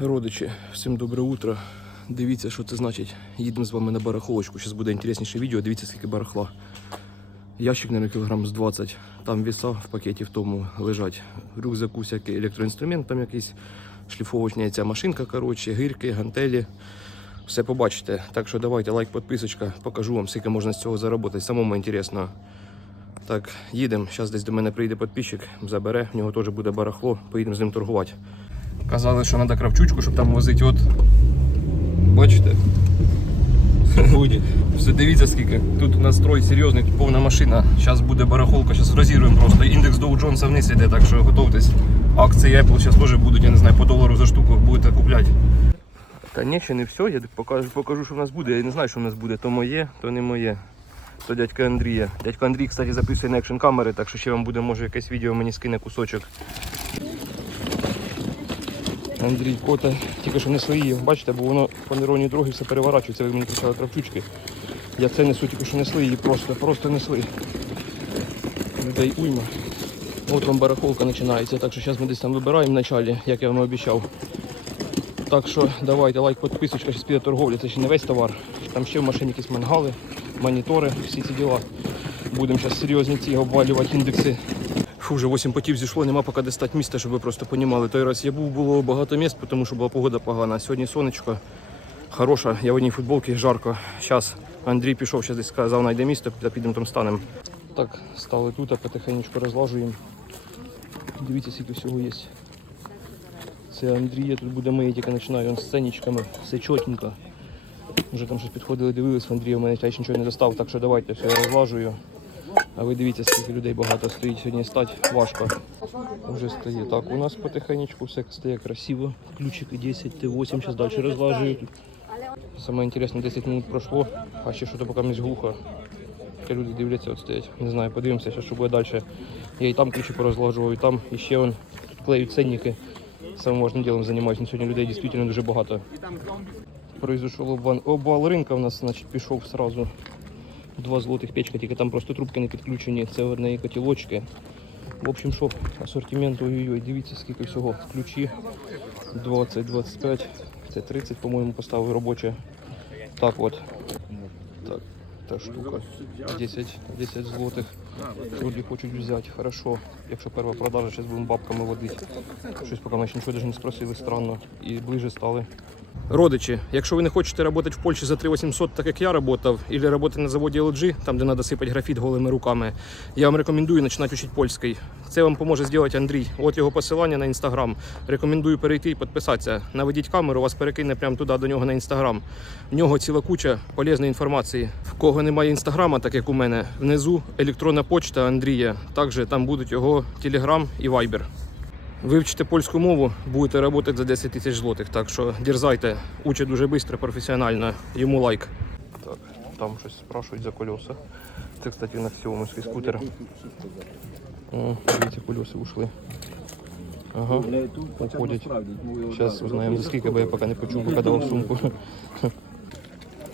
Родичі, всім добре утро. Дивіться, що це значить. Їдемо з вами на барахолочку. Зараз буде інтересніше відео. Дивіться, скільки барахла. Ящик, наверное, кілограм з 20. Там віса в пакеті в тому лежать. Рюкзаку всякий електроінструмент, там якийсь шліфовочня, ця машинка, коротше, гирки, гантелі. Все побачите. Так що давайте лайк, підписочка. Покажу вам, скільки можна з цього заробити. Самому інтересно. Так, їдемо. Зараз десь до мене прийде підписчик, забере, в нього теж буде барахло, поїдемо з ним торгувати. Казали, що треба кравчучку, щоб там возити. От. Бачите? Все, дивіться скільки. Тут настрой серйозний, тут повна машина. Зараз буде барахолка, зараз розігруємо просто. Індекс Dow Jones вниз іде, так що готуйтесь. Акції Apple зараз теж будуть, я не знаю, по долару за штуку будете купляти. Та ні, ще не все, я покажу, покажу, що в нас буде. Я не знаю, що в нас буде. То моє, то не моє. То дядька Андрія. Дядько Андрій, кстати, записує на екшн камери, так що ще вам буде, може, якесь відео мені скине кусочок. Андрій Кота, тільки що несли її, бачите, бо воно по нейронній дорогі все переворачується, ви мені кричали кравчучки. Я це несу, тільки що несли її просто, просто несли. Людей уйма. От вам барахолка починається, так що зараз ми десь там вибираємо в началі, як я вам обіцяв. Так що давайте лайк, підписочка, зараз піде торговля, це ще не весь товар. Там ще в машині якісь мангали, монітори, всі ці діла. Будемо зараз серйозні ці обвалювати індекси. Фу, вже 8 потів зійшло, нема поки де стати місця, щоб ви просто понімали. Той раз я був, було багато місць, тому що була погода погана. Сьогодні сонечко хороша, я в одній футболці, жарко. Зараз Андрій пішов, зараз десь сказав, знайде місто, та підемо там станемо. Так, стали тут, а потихеньку розлажуємо. Дивіться, скільки всього є. Це Андрія, тут буде миє, тільки починаю він з сценічками, все чотенько. Вже там щось підходили, дивились, в Андрія в мене теж нічого не достав, так що давайте все я розлажую. А ви дивіться, скільки людей багато стоїть сьогодні стать важко. Вже стає. Так, у нас потихенечку все стає красиво. Ключики 10, Т8, зараз далі розлажую. Саме інтересне, 10 минут пройшло, а ще що-то поки не глухо. Таке люди дивляться, от стоять. Не знаю, подивимося, що, буде далі. Я і там ключі порозлажував, і там, і ще он клеють ценники. Самим важним ділом займаюся. На сьогодні людей дійсно дуже багато. Произошов обвал, обвал ринка у нас значить, пішов сразу. Два злотих печка, тільки там просто трубки не підключені, це одне котілочки. В общем, що, асортимент, ой-ой-ой, дивіться, скільки всього. Ключі 20, 25, це 30, по-моєму, поставив робоче. Так от. Так, та штука. 10, 10 злотих. Люди хочуть взяти, хорошо. Якщо перша продажа, зараз будемо бабками водити. Щось поки ми ще нічого навіть не спросили, странно. І ближе стали. Родичі, якщо ви не хочете працювати в Польщі за 3800, так як я працював, або працювати на заводі LG, там де треба сипати графіт голими руками, я вам рекомендую починати вчити польський. Це вам поможе зробити Андрій. От його посилання на інстаграм. Рекомендую перейти і підписатися. Наведіть камеру, вас перекине прямо туди до нього на інстаграм. В нього ціла куча полезної інформації. В кого немає інстаграма, так як у мене, внизу електронна почта Андрія. Також там будуть його телеграм і вайбер. Вивчите польську мову, будете працювати за 10 тисяч злотих. Так що дерзайте, учить дуже швидко, професіонально. Йому лайк. Так, там щось спрашують за колеса. Це, кстати, на сьомовський скутер. О, дивіться, колеса ушли. Ага, уходять. Зараз узнаємо за скільки, бо я поки не почув, поки давав сумку.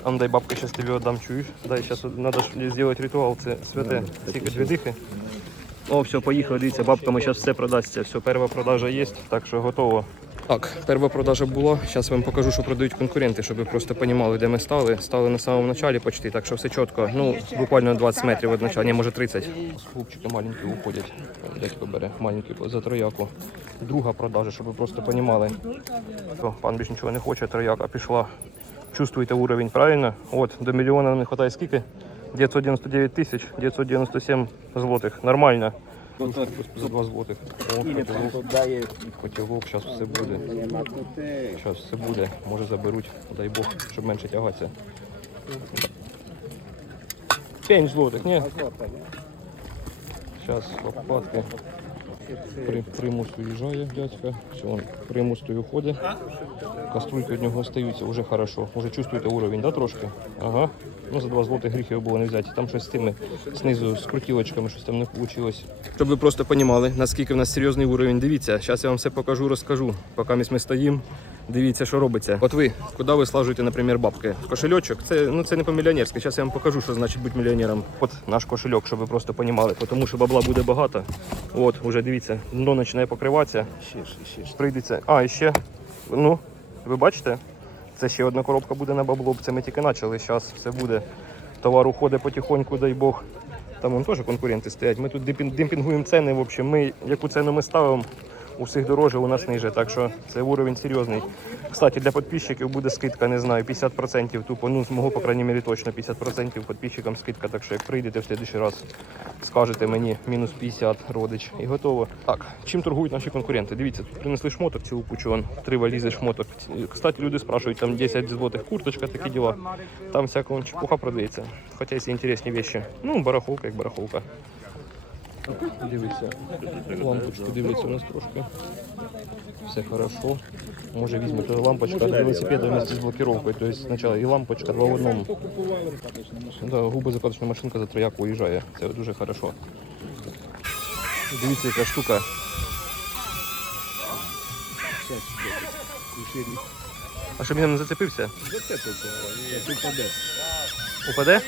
Ам, дай бабка, тобі віддам, чуєш? Дай, зараз треба ж зробити ритуал, це святе. Скільки дві дихи. О, все, поїхали, дивіться, бабками зараз все продасться. Все, перша продажа є, так що готово. Так, перша продажа була. Зараз вам покажу, що продають конкуренти, щоб ви просто розуміли, де ми стали. Стали на самому началі почти, так що все чітко. Ну, буквально 20 метрів від начала, ні, може 30. Хлопчики маленькі уходять. Дядько бере маленький за трояку. Друга продажа, щоб ви просто розуміли. Пан більш нічого не хоче, трояка пішла. Чувствуєте уровень, правильно? От, до мільйона не вистачає скільки? 999 тысяч, 997 злотих. Нормально. За 2 злотих. О, котелок. Котелок, зараз все буде. Зараз все буде. Може заберуть, дай Бог, щоб менше тягатися. 5 злотих, ні? Зараз лопатки. При, примус уїжджає дядька. Все, примус той уходить. Каструльки від нього остаються, вже хорошо. Уже чувствуєте уровень, да, трошки? Ага. Ну, за 2 злотих гріхів було не взяти. Там щось з тими знизу з крутілочками щось там не вийшло. Щоб ви просто розуміли, наскільки в нас серйозний уровень. Дивіться, зараз я вам все покажу, розкажу. Поки ми стоїмо, дивіться, що робиться. От ви, куди ви слажуєте, наприклад, бабки? Кошельочок, це, ну, це не по-мільйонерськи. Зараз я вам покажу, що значить бути мільйонером. От наш кошельок, щоб ви просто розуміли. Тому що бабла буде багато. От, уже дивіться, дно починає покриватися. Ще ще, ще. Прийдеться. А, і ще. Ну, Ви бачите? Це ще одна коробка буде на бабло. Це ми тільки почали. Зараз все буде. Товар уходить потихоньку, дай Бог. Там вон теж конкуренти стоять. Ми тут демпінгуємо ціни. В общем, ми яку ціну ми ставимо, у всіх дороже, у нас ниже. Так що це уровень серйозний. Кстати, для підписчиків буде скидка, не знаю, 50% тупо. Ну, з мого, по крайній мірі, точно 50% підписчикам скидка. Так що як прийдете в следующий раз, скажете мені мінус 50 родич і готово. Так, чим торгують наші конкуренти? Дивіться, тут принесли шмоток цілу кучу, вон, три валізи шмоток. Кстати, люди спрашують, там 10 злотих курточка, такі діла. Там всяка чепуха продається. Хоча є інтересні вещи. Ну, барахолка як барахолка. Дивіться, лампочку дивляться у нас трошки. Все хорошо. Може візьмете лампочка до велосипеда вместе з блокировкою. Тобто спочатку і лампочка, два в одному. Да, губозакладочна машинка за трояк уїжджає. Це дуже хорошо. Дивіться, яка штука. А щоб він не зацепився? Упаде?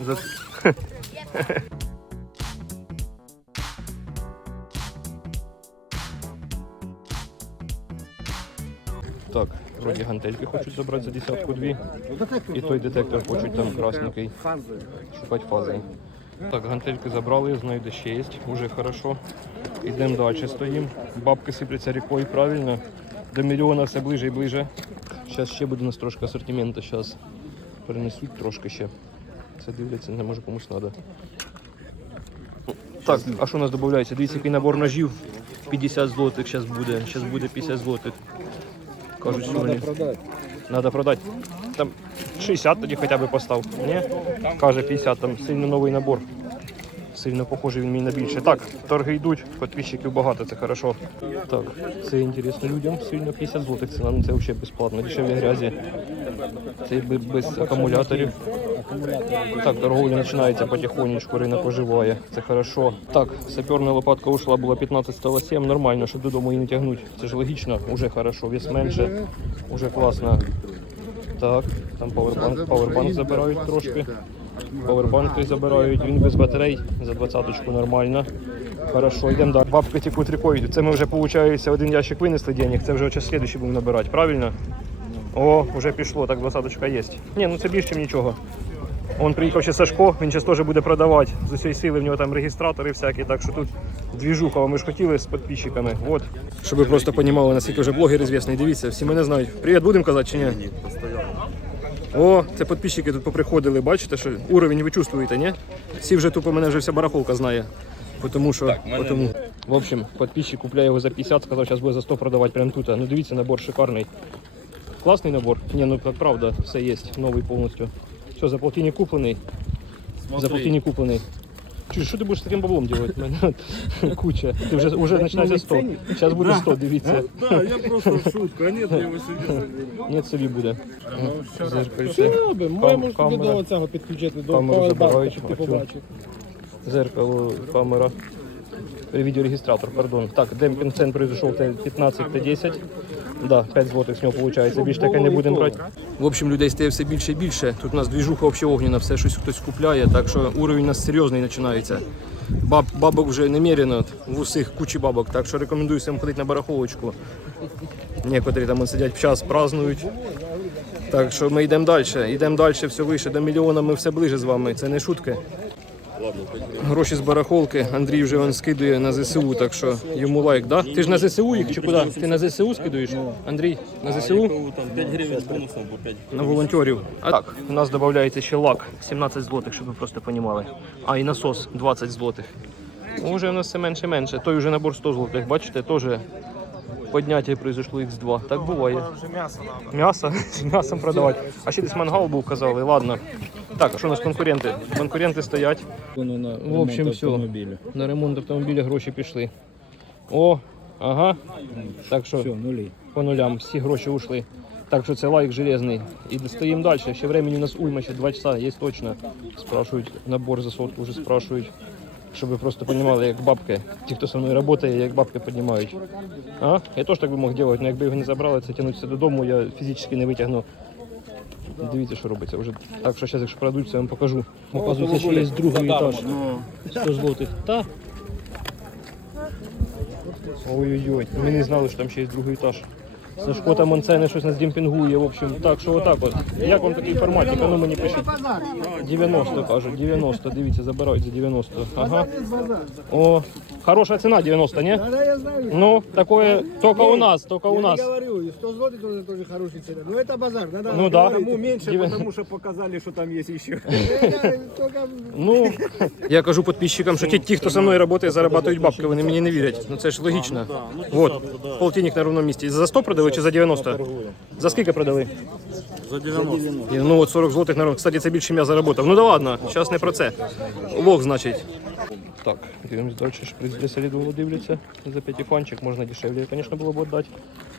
За... Так, вроді гантельки хочуть забрати за десятку дві. І той детектор хочуть там красненький. Шукати фази. Так, гантельки забрали, я знаю, де ще є, уже хорошо. Йдемо далі, стоїмо. Бабки сипляться рікою, правильно. До мільйона все ближе і ближе. Зараз ще буде у нас трошки асортименту, зараз перенесуть трошки ще. Це дивляться, не може комусь треба. Так, а що у нас додається? Дивіться, який набор ножів. 50 злотих зараз буде. Зараз буде 50 злотих. Кажуть, сьогодні. продать. Надо продати. Там 60 тоді хоча б постав. Ні? Каже 50, там сильно новий набор. Сильно похожий він мені на більше. Так, торги йдуть, підписчиків багато, це хорошо. Так, це інтересно людям. Сильно 50 злотих ціна, ну це взагалі безплатно. Дешеві грязі. Це без акумуляторів. Так, торговля починається потихонечку, ринок оживає. Це хорошо. Так, саперна лопатка ушла, була 15, стало 7. Нормально, щоб додому її не тягнути. Це ж логічно, уже хорошо, вес менше, уже класно. Так, там павербанк, павербанк забирають трошки. Павербанк забирають, він без батарей за двадцяточку нормально. Хорошо, йдемо далі. Бабки текуть рікою. Це ми вже, виходить, один ящик винесли денег, це вже час слідуючий будемо набирати, правильно? О, вже пішло, так двадцяточка є. Ні, ну це більше, ніж нічого. Он приїхав ще Сашко, він зараз теж буде продавати. З усієї сили в нього там реєстратори всякі, так що тут двіжуха, ми ж хотіли з підписчиками. От. Щоб ви просто розуміли, наскільки вже блогер звісний. Дивіться, всі мене знають. Привіт, будемо казати чи ні? Ні, О, це підписчики тут поприходили, бачите, що уровень ви чувствуєте, ні? Всі вже тупо мене вже вся барахолка знає. Тому що, потому... в общем, підписчик купляє його за 50, сказав, зараз буде за 100 продавати прямо тут. Ну дивіться, набор шикарний. Класний набор. Ні, ну так правда, все є, новий повністю. Все, за полтинник куплений. За полтинник куплений. Чуєш, що ти будеш з таким баблом робити? Мене куча. Ти вже, вже починається 100. Зараз буде 100, дивіться. Да, я просто в шутку, а нет, я его себе Ні, собі буде. Зеркальце. Що робимо? Ми можемо до цього підключити до щоб ти побачив. Зеркало, камера. Відеорегістратор, пардон. Так, демпінг центр прийшов 15 та 10. Да, 5 злотих з нього виходить. Більше таке не будемо брати. В общем, людей стає все більше і більше. Тут у нас двіжуха взагалі огняна, все щось хтось купляє, так що уровень у нас серйозний починається. Баб, бабок вже немерено, в усіх кучі бабок, так що рекомендую всім ходити на барахолочку. Некоторі там сидять в час, празднують. Так що ми йдемо далі, йдемо далі, все вище, до мільйона ми все ближе з вами. Це не шутки. Гроші з барахолки. Андрій вже він скидує на ЗСУ, так що йому лайк, да? Ти ж на ЗСУ їх чи куди? Ти на ЗСУ скидуєш? Андрій, на ЗСУ? Там 5 гривен с бонусом по 5. На волонтерів. А так, у нас додається ще лак 17 злотих, щоб ви просто розуміли. А і насос 20 злотих. Уже у нас все менше-менше. Той вже набор 100 злотих, бачите, теж підняття произошло X2. Так буває. М'ясо? З м'ясом продавати. А ще десь мангал був, казали, ладно. Так, а що у нас конкуренти? Конкуренти стоять. В общем, все. На ремонт автомобіля гроші пішли. О, ага. Так що нулі. по нулям всі гроші ушли. Так що це лайк железний. І стоїмо далі. Ще времени у нас уйма, ще 2 часа є точно. Спрашують набор за сотку, вже спрашують. Щоб ви просто розуміли, як бабки. Ті, хто зі мною працює, як бабки піднімають. А? Я теж так би мог робити, але якби його не забрали, це тягнутися додому, я фізично не витягну. Дивіться, що робиться вже. Так що зараз, якщо продадуться, я вам покажу. Оказується, що є другий етаж. 100 злотих. Та. Ой-ой-ой, ми не знали, що там ще є другий етаж. Сашко там он ціни щось нас демпінгує, в общем. Так що отак от. Як вам такий форматик? А ну мені пишіть. 90 кажуть, 90, дивіться, забирають за 90. Ага. О, хороша ціна 90, ні? Да, я знаю. Ну, такое только у нас, только у Я нас. не говорю, и 100 злотых тоже, тоже хорошая цена. Но это базар, надо Ну да. Тому меньше, Диві- потому что показали, что там есть еще. Это только Ну, я кажу підписчикам, що ті, ті, хто зі мною працює, зарабатують бабки, вони мені не вірять. Ну це ж логічно. Вот, полтинник на ровному місці. За 100 продали чи за 90? За скільки продали? За 90. Ну от 40 злотих на ровно. Кстати, це більше, ніж я заработав. Ну да ладно, зараз не про це. Лог, значить. Так, дивимось далі. Шприц для солідового дивляться. За п'ятифанчик можна дешевле, звісно, було б віддати.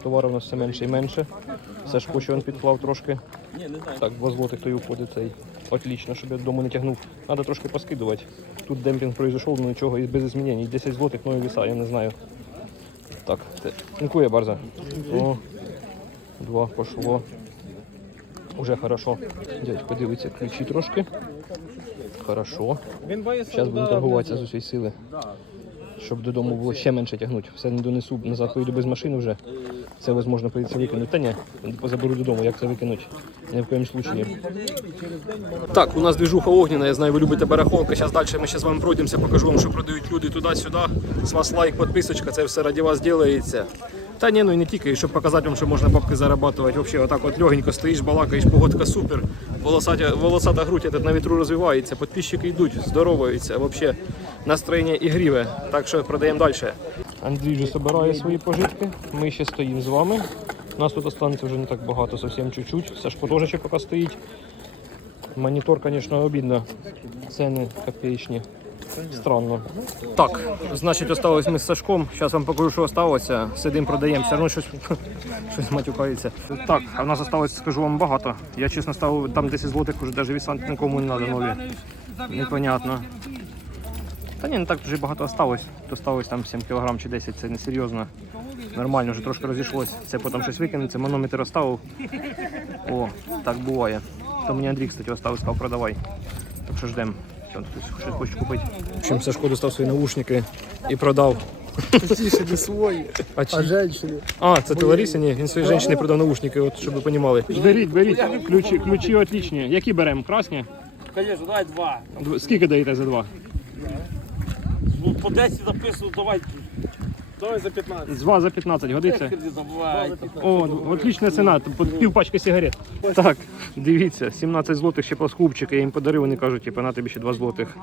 Товару у нас все менше і менше. Сашко, що він підклав трошки. Так, 2 злотих той уходить цей. Отлично, щоб я додому не тягнув. Треба трошки поскидувати. Тут демпінг произошов, ну нічого, і без змінень. 10 злотих, ну і віса, я не знаю. Так, dziękuję bardzo. О, два пошло. Уже хорошо. Дядько дивиться ключі трошки. Хорошо. Зараз будемо торгуватися з усієї сили. Щоб додому було ще менше тягнути. Все не донесу, назад поїду без машини вже. Це можна прийти викинути. Та ні, заберу додому, як це викинути. Ні в коєму случаї. Так, у нас движуха огняна, я знаю, ви любите барахолка. Зараз далі ми ще з вами пройдемося, покажу вам, що продають люди туди-сюди. З вас лайк, підписочка, це все раді вас ділається. Та ні, ну і не тільки, щоб показати вам, що можна бабки зарабатувати. Взагалі, отак от легенько стоїш, балакаєш, погодка супер. Волосата, волосата грудь этот на вітру розвивається, підписчики йдуть, здороваються. Взагалі, настроєння ігріве. Так що продаємо далі. Андрій вже збирає свої пожитки. Ми ще стоїмо з вами. У Нас тут останеться вже не так багато, зовсім чуть-чуть. Сашко теж ще поки стоїть. Монітор, звісно, обідно. Ціни копеечні. Странно. Так, значить, осталось ми з Сашком. Зараз вам покажу, що осталося. Сидимо, продаємо. Все одно щось, щось матюкається. Так, а в нас осталось, скажу вам, багато. Я чесно ставив там 10 злотих, уже навіть вісант нікому не треба нові. Непонятно. Та ні, не так дуже багато осталось. То осталось там 7 кг чи 10, це не серйозно. Нормально, вже трошки розійшлось. Це потім щось викинеться, манометр оставив. О, так буває. То мені Андрій, кстати, оставив, сказав, продавай. Так що ждемо. Хтось щось хоче купити. В общем, Сашко достав свої наушники і продав. тише, не свой, А, чи... а женщины. а це ти Ларисі? Ні, він своїй жінці продав наушники, от, щоб ви розуміли. Беріть, беріть. Ключі, ключі отлічні. Які беремо? Красні? Конечно, давай два. Скільки даєте за два? По 10 записываю, давай. Давай за 15. Два за 15 годиться. Давай. О, отлична ціна, тут пів пачки сигарет. Так, дивіться, 17 злотих ще плоскупчики, я їм подарив, вони кажуть, типу, на тобі ще 2 злотих.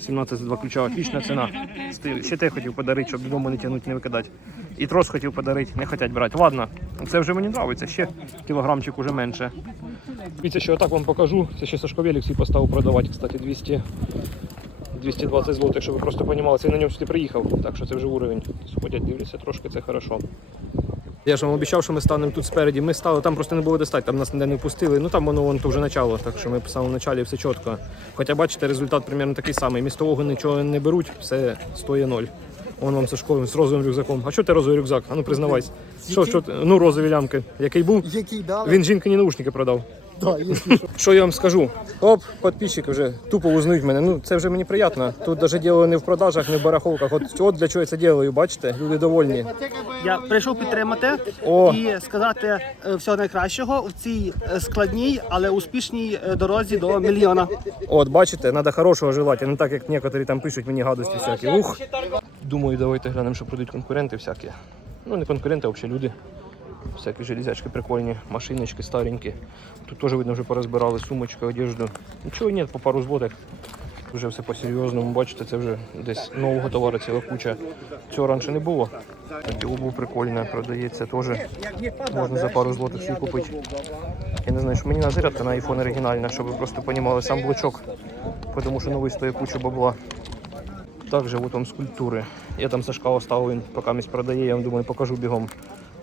17 за два ключа, отлична ціна. Стиль. Ще те хотів подарити, щоб додому не тягнути, не викидати. І трос хотів подарити, не хочуть брати. Ладно, це вже мені подобається, ще кілограмчик уже менше. Дивіться, що я так вам покажу. Це ще Сашко Великс і поставив продавати, кстати, 200. 220 злотих, щоб ви просто розуміли, це я на ньому сюди приїхав, так що це вже уровень. Сходять, дивляться трошки, це хорошо. Я ж вам обіцяв, що ми станемо тут спереді. Ми стали, там просто не було достати, там нас ніде не впустили. Ну там воно вон то вже начало, так що ми в самому началі все чітко. Хоча бачите, результат примерно такий самий. Містового нічого не беруть, все стоїть ноль. Вон вам Сашко з розовим рюкзаком. А що ти розовий рюкзак? А ну признавайся. Що, що, ти- ну розові лямки. Який був? Який дали? Він жінкині наушники продав. Да. Що я вам скажу? Оп, підписчики вже тупо узнають мене. Ну це вже мені приємно. Тут навіть діло не в продажах, не в барахолках. От, от для чого я це ділаю, бачите? Люди довольні. Я прийшов підтримати О. і сказати е, всього найкращого в цій е, складній, але успішній е, дорозі до мільйона. От, бачите, треба хорошого желати, не так, як некоторі там пишуть мені гадості всякі. Ух. Думаю, давайте глянемо, що продають конкуренти всякі. Ну, не конкуренти, а взагалі люди. Всякі железячки прикольні, машиночки старенькі. Тут теж видно, вже порозбирали сумочки, одежду. Нічого ні, по пару злотих. Вже все по-серйозному, бачите, це вже десь нового товару ціла куча. Цього раніше не було. Обув прикольна, продається теж. Можна за пару злотих собі купити. Я не знаю, що мені на зарядка на iPhone оригінальна, щоб ви просто розуміли сам блочок. Тому що новий стоїть куча бабла. Также вот вам скульптури. Я там Сашка оставив, він поки місць продає, я вам думаю, покажу бігом,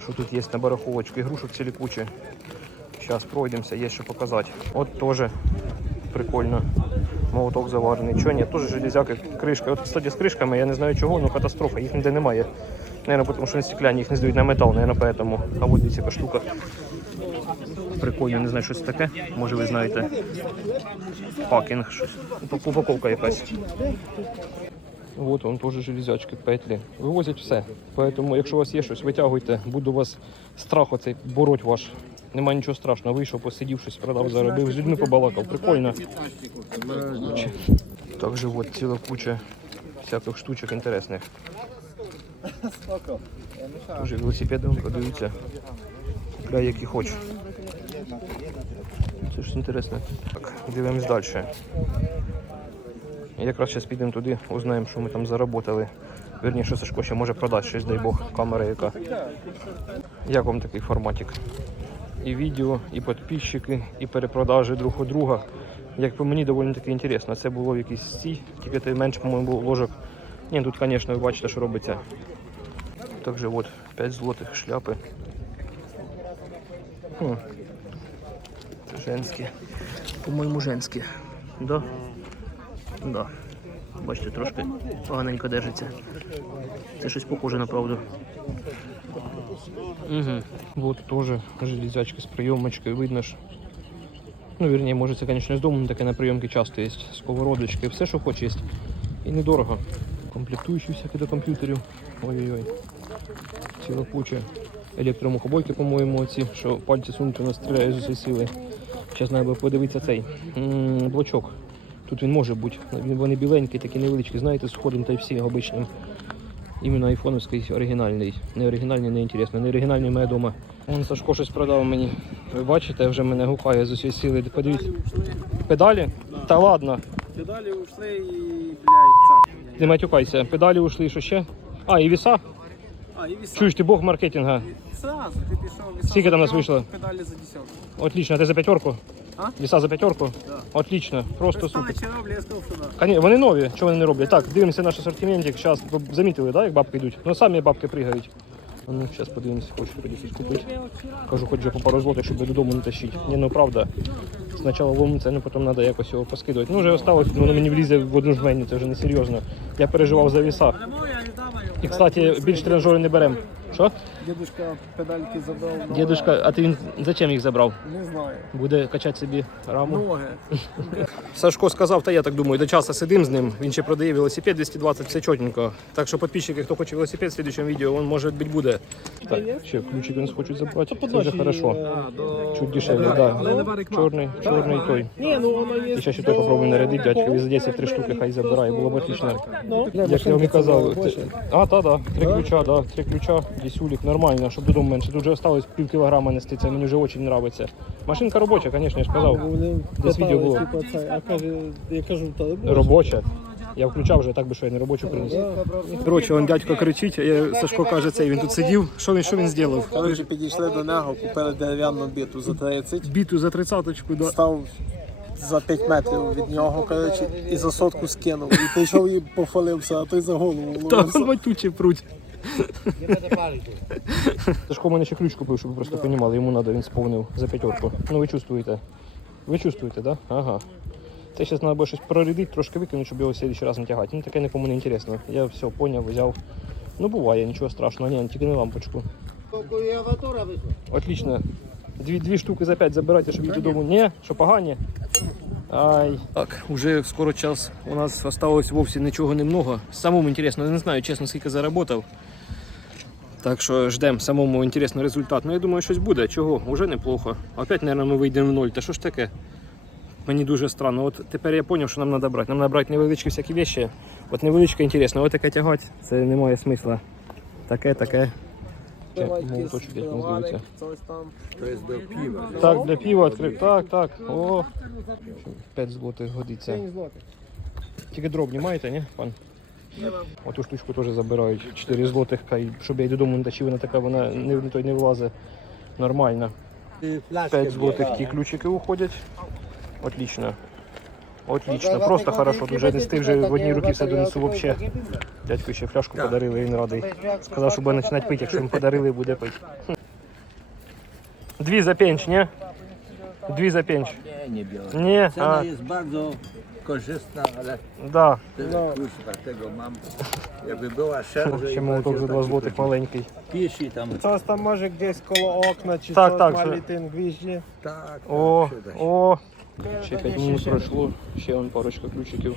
що тут є на бараховочку. Ігрушок цілі кучі. Зараз пройдемося, є що показати. От теж прикольно. Молоток заварений. Чого ні, теж железяки, кришка. От, кстати, з кришками я не знаю чого, але катастрофа, їх ніде немає. Наверное, тому що вони стекляні, їх не здають на метал, наверное, поэтому. А от дивіться, яка штука. Прикольно, не знаю, що це таке. Може ви знаєте. Пакінг, щось. Упаковка якась. Вот он теж железячки, петлі. Вивозять все. Поэтому, якщо у вас є щось, витягуйте, буде у вас страх оцей бороть ваш. Нема нічого страшного. Вийшов, посидів, щось продав, заробив, з людьми побалакав. Прикольно. Также вот ціла куча всяких штучок інтересних. Вже велосипеди продаються. Купляй, які хочеш. Це ж інтересно. Так, дивимось далі. Якраз зараз підемо туди, узнаємо, що ми там заработали. Вірніше, Сашко ще може продати щось, дай Бог, камера яка. Як вам такий форматик? І відео, і підписчики, і перепродажі друг у друга. Як по мені доволі таки інтересно. Це було в якійсь ці, тільки це менше, по-моєму, було ложок. Ні, тут, звісно, ви бачите, що робиться. Также от 5 злотих шляпи. Хм. Женські. По-моєму, женські. Да? Да. Бачите, трошки поганенько держиться. Це щось похоже на правду. Угу. Вот тоже железячки з прийомочкою, видно ж. Ну, вірніше, може це, звісно, з дому, таке на прийомки часто є. Сковородочки, все, що хоче є. І недорого. Комплектуючі всякі до комп'ютерів. Ой-ой-ой. Ціла куча. Електромухобойки, по-моєму, ці, що пальці сунуть, у стріляє з усієї сили. Зараз треба подивитися цей м, блочок. Тут він може бути. Він- Вони біленькі, такі невеличкі, знаєте, з входом Type-C обичним. Іменно айфоновський оригінальний. Не оригінальний, не інтересно. Не оригінальний у мене вдома. Вон Сашко щось продав мені. Ви бачите, вже мене гукає з усієї сили. Подивіться. Педалі? Та ладно. Педалі ушли і, блядь. Не матюкайся. Педалі ушли, що ще? А, і віса? А, і віса. Чуєш, ти бог маркетинга. Сразу, ти пішов, віса Скільки там нас вийшло? Педалі за десятку. Отлично, ти за п'ятерку? А? Віса за п'ятерку? Да. Отлично, просто супер. Чи роблю, я сказав, що да. Коні- Вони нові, що вони не роблять? Так, дивимося наш асортиментик. Зараз замітили, да, як бабки йдуть? Ну самі бабки пригають. А Ну, зараз подивимося, хочу тоді щось купити. Кажу, хоч вже по пару злотих, щоб додому не тащити. Ні, ну правда. Спочатку ломиться, ну потім треба якось його поскидувати. Ну вже осталось, воно мені влізе в одну жменю, це вже не серйозно. Я переживав за віса. І, кстати, більш тренажери не беремо. Що? Дідушка педальки забрав. нове. Дідушка, а ти він зачем їх забрав? Не знаю. Буде качати собі раму. Ноги. Сашко сказав, та я так думаю, до часу сидим з ним. Він ще продає велосипед 220, все чотенько. Так що підписчики, хто хоче велосипед в слідчому відео, він може бути буде. Так, ще ключик він хочуть забрати. Це вже хорошо. Чуть дешевле, так. Да. Чорний, чорний той. Ні, ну воно є. І ще ще той попробуй нарядити, дядькові за 10 три штуки, хай забирає, було б отлично. Як я вам і казав, ти- а, та, да, три ключа, да, три ключа, вісюлік, нормально, щоб додому менше. Тут вже осталось пів кілограма нести, це мені вже дуже подобається. Машинка робоча, звісно, я ж казав. Вони Десь відео було. типу, це, а каже, я кажу, та Робоча. Я включав вже так би, що я не робочу приніс. Коротше, он дядько кричить, а я- Сашко каже, цей він тут сидів. Що він, що він зробив? Коротше, підійшли до нього, купили дерев'яну біту за 30, Біту за тридцяточку, да. став за 5 метрів від нього, коротше, і за сотку скинув. І прийшов і похвалився, а той за голову Та ловився. пруть. Сашко мене ще ключ купив, щоб ви просто розуміли, йому треба, він сповнив за п'ятерку. Ну ви чувствуєте. Ви чувствуєте, так? Да? Ага. Це зараз треба щось прорядити, трошки викинути, щоб його в следующий раз не тягати. Ну таке нікому не інтересно. Я все поняв, взяв. Ну буває, нічого страшного. Ні, тільки не лампочку. Отлично. Дві, дві штуки за п'ять забирайте, щоб їх додому. Ні, що погані. Ай. Так, уже скоро час. У нас осталось вовсе нічого немного. Самому інтересно, не знаю, чесно, скільки заработав. Так що ждемо самому інтересно результат. Ну я думаю, щось буде. Чого? Уже неплохо. Опять, мабуть, ми вийдемо в ноль. Та що ж таке? Мені дуже странно. От тепер я зрозумів, що нам треба брати. Нам треба брати невеличкі всякі речі. От невеличке інтересно, от таке тягати, це не має смисла. Таке, таке. Молоточок там. Так, для пива відкрив. Так, так. О. 5 злотих годиться. Тільки дробні маєте, ні, пан? Оту штучку теж забирають. 4 злотих, щоб я додому не тащив, вона така, вона не, не, той не влазить. Нормально. 5 злотих ті ключики уходять. Отлично. Отлично, просто хорошо. Вже нести вже в одній руці все донесу вообще. Дядьку ще фляжку подарили, він радий. Сказав, що буде починати пити, якщо їм подарили, буде пити. Дві за пенч, ні? Дві за пенч. Nie, nie biorę. А, Cena jest bardzo korzystna, ale да. tyle kluczy tego mam. Jakby była szerzej, Ще молоток за bardziej 2 taki злотих маленький. piesi tam. Щось там може десь коло окна, чи Так, щось так, це- тим гвіжджі. Tak, О, tak, przyda się. о. Ще 5 минут пройшло, ще вон парочка ключиків.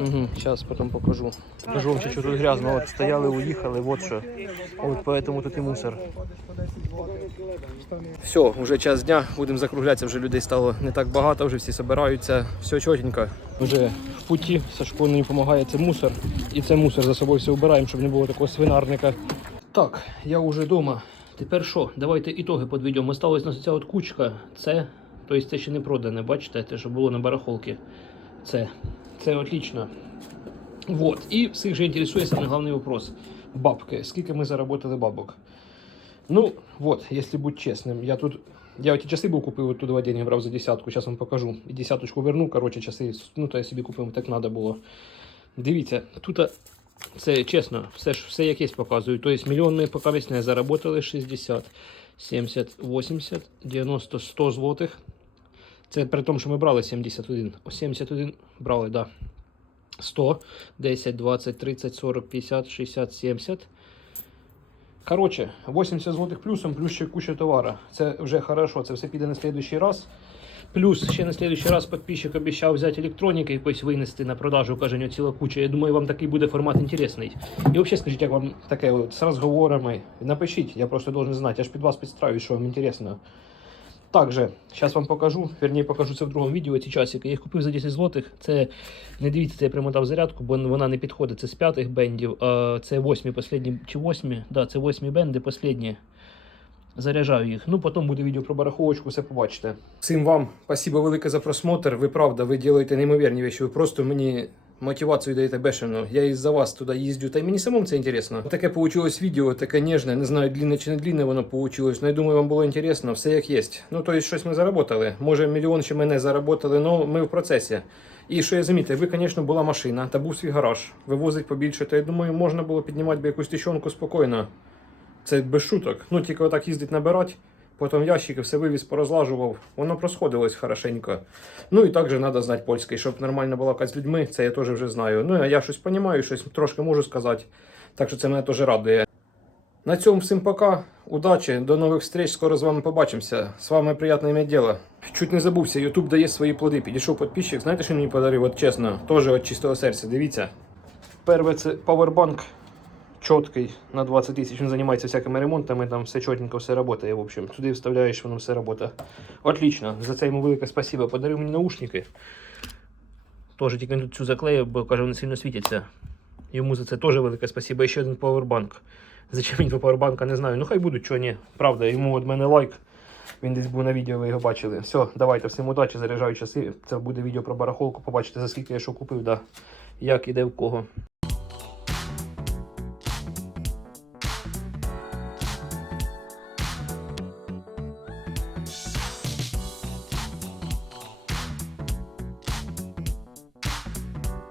Угу, зараз потім покажу. Покажу вам, що тут грязно. От стояли, уїхали, от що. От поэтому тут і мусор. Все, вже час дня, будемо закруглятися, вже людей стало не так багато, вже всі збираються, все чотенько. Вже в путі, Сашко мені допомагає, це мусор. І це мусор за собою все вбираємо, щоб не було такого свинарника. Так, я вже вдома. Тепер що? Давайте ітоги підведемо. Осталась у нас ця от кучка. Це, тобто це ще не продане, бачите, те, що було на барахолці. Це, це отлично. Вот. І всіх же інтересує самый главный вопрос. Бабки. Скільки ми заработали бабок? Ну, вот, если быть честным, я тут... Я эти часы был купил, вот туда деньги брал за десятку, сейчас вам покажу. І десяточку верну, короче, часи, ну, то я собі купив, так надо було. Дивіться, тут це чесно, все, ж- все як є показую. Тобто мільйон ми поки весь не заработали 60, 70, 80, 90, 100 злотих. це при тому, що ми брали 71. О, 71 брали, да. 100, 10, 20, 30, 40, 50, 60, 70. Коротше, 80 злотих плюсом, плюс ще куча товара. Це вже хорошо, це все піде на следующий раз. Плюс ще на следующий раз підписчик обіцяв взяти електроніки якось винести на продажу, каже, нього ціла куча. Я думаю, вам такий буде формат інтересний. І взагалі скажіть, як вам таке от, з розговорами. Напишіть, я просто должен знати, я ж під вас підстраюсь, що вам інтересно. Также, зараз вам покажу, верні покажу це в другому відео, ці часики. Я їх купив за 10 злотих. Це не дивіться, це я примотав зарядку, бо вона не підходить. Це з п'ятих бендів, а це восьмі последні, чи восьмі, да, це восьмі бенди, последні. Заряджаю їх. Ну, потім буде відео про бараховочку, все побачите. Всім вам спасибо велике за просмотр. Ви правда, ви робите неймовірні речі. Ви просто мені мотивацію даєте бешену. Я із-за вас туди їздю, та й мені самому це інтересно. Таке получилось відео, таке ніжне, не знаю, длинне чи не длинне воно получилось. Ну, я думаю, вам було інтересно, все як є. Ну, то есть, щось ми заработали. Може, мільйон ще ми не заработали, але ми в процесі. І що я замітив, ви, звісно, була машина, та був свій гараж. Вивозить побільше, то я думаю, можна було піднімати би якусь тищонку спокійно. Це без шуток. Ну, тільки отак їздить набирати, потім ящики все вивіз, порозлажував. Воно просходилось хорошенько. Ну і також треба знати польський, щоб нормально балакати з людьми, це я теж вже знаю. Ну, я щось розумію, щось трошки можу сказати. Так що це мене теж радує. На цьому всім пока. Удачі, до нових встреч, скоро з вами побачимося. З вами приємне іметь діло. Чуть не забувся, YouTube дає свої плоди. Підійшов підписчик, знаєте, що мені подарив? От чесно, теж від чистого серця. Дивіться. Перше це павербанк чіткий на 20 тисяч. Він займається всякими ремонтами, там все чотенько, все працює. В общем, туди вставляєш, воно все працює. Отлично. За це йому велике спасибо. Подарив мені наушники. Теж тільки тут цю заклеїв, бо каже, вони сильно світяться. Йому за це теж велике спасибо. І ще один павербанк. Зачем він по павербанка, не знаю. Ну хай будуть, чого ні. Правда, йому від мене лайк. Він десь був на відео, ви його бачили. Все, давайте, всім удачі, заряджаю часи. Це буде відео про барахолку. Побачите, за скільки я що купив, да. як іде в кого.